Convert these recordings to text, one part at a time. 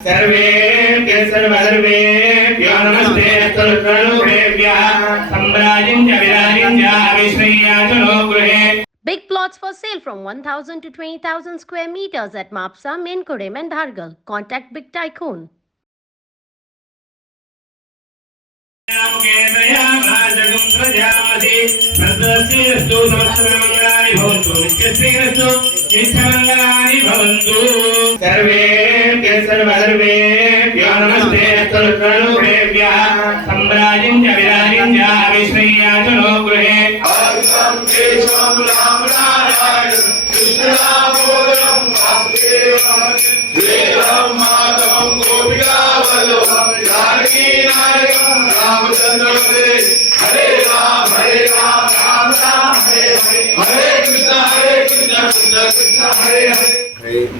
सर्वेभ्यः सर्वधर्मेभ्यो नमस्ते सर्वकर्णेभ्यः सम्राजिं च विराजिं च विश्रयाचनो गृहे. Big plots for sale from 1,000 to 20,000 square meters at Mapsa, Menkodem and Dhargal. Contact Big Tycoon. सर्वेभ्यः सर्वधर्मेभ्यो नमस्ते सर्वकर्णेभ्यः सम्राजिं च विराजिं च विश्रयाचनो गृहे.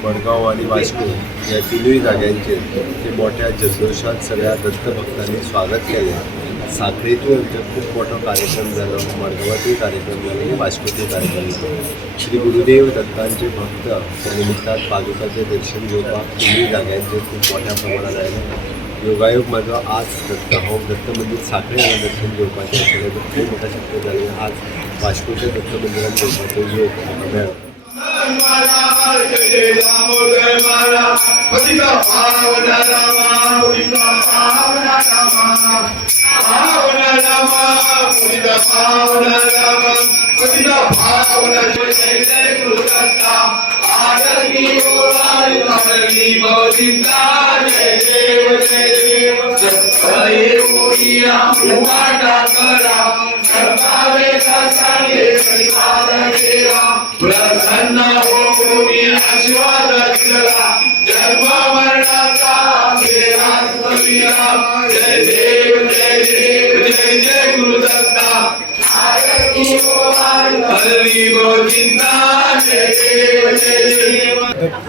मडगाव आणि वास्को या तिन्ही जाग्यांचेर ते मोठ्या जल्लोषात सगळ्या दत्तभक्तांनी स्वागत केलें. साखळेतून खूप मोठो कार्यक्रम जालो, मडगावातूय कार्यक्रम जालो आणि वास्कोतूय कार्यक्रम जालो. श्री गुरुदेव दत्तांचे भक्त त्या निमित्तान पादुकाचें दर्शन घेवपाक तिन्ही जाग्यांचेर खूप मोठ्या प्रमाणात आयलो. योगायोग म्हाजो आज हांव दत्त मंदिर साखळे हांगा दर्शन घेवपाचें आशिल्लें, तर खूब मोठा शक्य जालें. आज वास्कोच्या दत्त मंदिरान घेवपाचो योग म्हाका मेळ्ळो.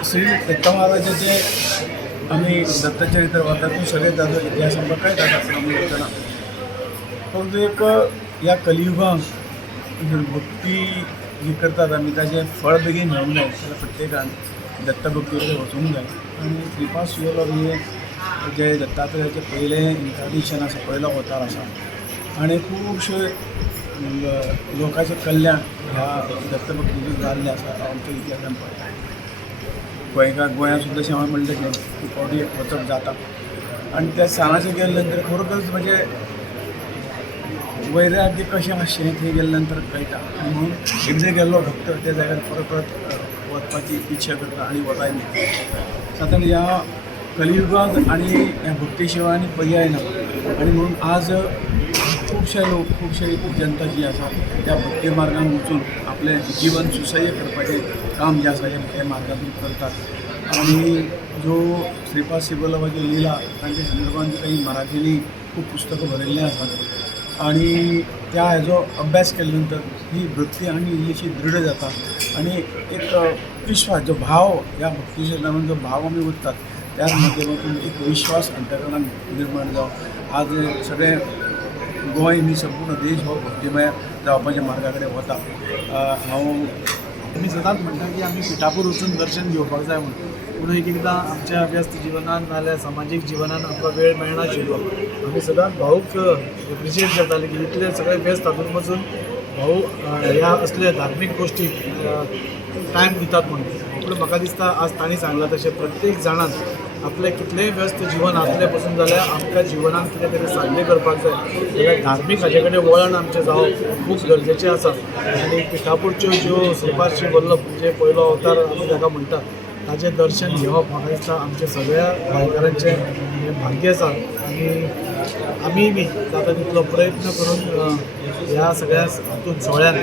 श्री दत्त महाराजाचे आम्ही दत्तचरित्र वाचतातून सगळे जातो इतिहास आमकां काय जाता आमी वचना. परंतु एक ह्या कलियुगांत भक्ती जी करतात आमी ताचें फळ बेगीन मेळूंक जाय जाल्यार प्रत्येकान दत्त भक्ती कडेन वचूंक जाय. आनी श्रीपाद शिवोलो हे जे दत्तात्रयाचें पयलें इन्कार्नेशन आसा, पयलो अवतार आसा आनी खुबशे लोकांचें कल्याण ह्या दत्त भक्तीचें जाल्लें आसा. आमच्या इतिहासान पळयता गोंयांत सुद्दां शेवाळ म्हणलें की फावटी वचप जाता आनी त्या स्थानाचेर गेले नंतर खरोखरच म्हणजे वैराग्य कशें आसचें थंय गेले नंतर कळटा. आनी म्हणून एकदां गेल्लो भक्त त्या जाग्यार परत परत वचपाची इच्छा करता आनी वताय ना. सादारण ह्या कलियुगांत आनी ह्या भक्ती शिवाय आनी पर्याय ना. आनी म्हणून आज खुबशे लोक, खुबशे जनता जी आसा त्या भक्ती मार्गान वचून आपलें जीवन सुसह्य करपाचें काम जें आसा हे मार्गातून करतात. आनी जो श्रीपाद शिवोलेवाच्यो लिला तांच्या संदर्भान काही मराठींनी खूब पुस्तकां बरयल्लीं आसात आनी त्या हेजो अभ्यास केले नंतर ही भक्ती आनी इल्लीशी दृढ जाता आनी एक विश्वास जो भाव ह्या भक्तीच्या नांवान जो भाव आमी उरतात त्या माध्यमातून एक विश्वास अंतकरणान निर्माण जावं. आज सगळे गोंय न्ही संपूर्ण देश हो भक्तिमय जावपाच्या मार्गा कडेन वता. आमी सदांच म्हणटा की आमी पिठापूर वचून दर्शन घेवपाक जाय म्हणून, पूण एक एकदां आमच्या व्यस्त जिवनान नाजाल्यार सामाजीक जिवनान आमकां वेळ मेळनाशिल्लो. आमी सदांच भाऊक एप्रिशिएट करताले की इतले सगळे व्यस्त हातूंत वचून भाऊ ह्या असले धार्मीक गोश्टीक टायम दितात म्हणून. पूण म्हाका दिसता आज तांणी सांगलां तशें प्रत्येक जाणान आपलें कितलेंय व्यस्त जिवन आसलें पसून जाल्यार आमकां जिवनान कितें तरी साध्य करपाक जाय जाल्यार धार्मीक हाचे कडेन वळण आमचें जावप खूब गरजेचें आसा. आनी पिठापूरच्यो ज्यो श्रीपाद शिवोल्लभ जे पयलो अवतार आमी ताका म्हणटात ताचें दर्शन घेवप म्हाका दिसता आमच्या सगळ्या गोंयकारांचें भाग्य आसा. आनी आमी बी जाता तितलो प्रयत्न करून ह्या सगळ्या हातूंत सोहळ्यान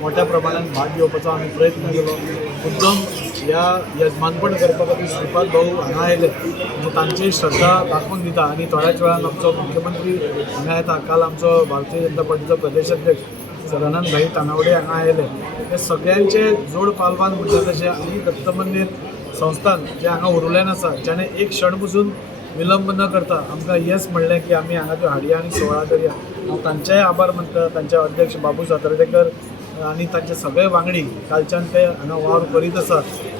मोठ्या प्रमाणान भाग घेवपाचो आमी प्रयत्न केलो. मुद्दम ह्या यजमानपण करपा खातीर श्रीपाद भाऊ हांगा आयले आनी तांची श्रद्धा दाखोवन दिता. आनी थोड्याच वेळान आमचो मुख्यमंत्री हांगा येता. काल आमचो भारतीय जनता पार्टीचो प्रदेशाध्यक्ष सदानंद भाई तानावडे हांगा आयले. हे सगळ्यांचे जोड पालवान म्हणटा तशें आनी दत्त मंदिर संस्थान जे हांगा उरलें आसा जेणे एक क्षण पसून विलंब न करता आमकां येस म्हणलें की आमी हांगा त्यो हाडया आनी सोहळा करया. हांव तांचेय आभार मानता, तांचे अध्यक्ष बाबू सातर्डेकर आनी तांचे सगळे वांगडी कालच्यान ते हांगा वावर करीत आसात.